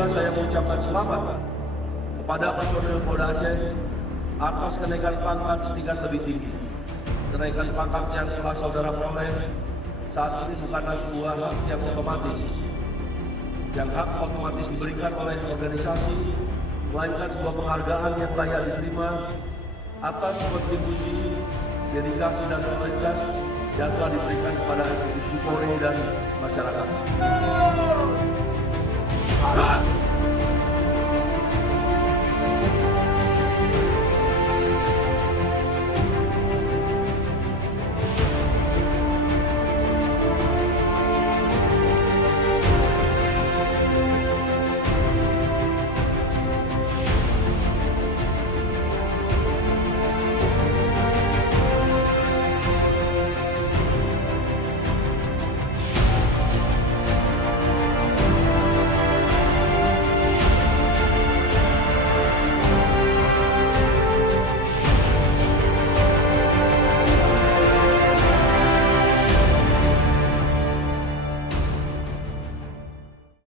juga saya mengucapkan selamat kepada personil Polda Aceh atas kenaikan pangkat setingkat lebih tinggi. Kenaikan pangkat yang telah saudara peroleh saat ini bukanlah sebuah hak yang otomatis, diberikan oleh organisasi, melainkan sebuah penghargaan yang layak diterima atas kontribusi, dedikasi dan loyalitas yang telah diberikan kepada institusi Polri dan masyarakat.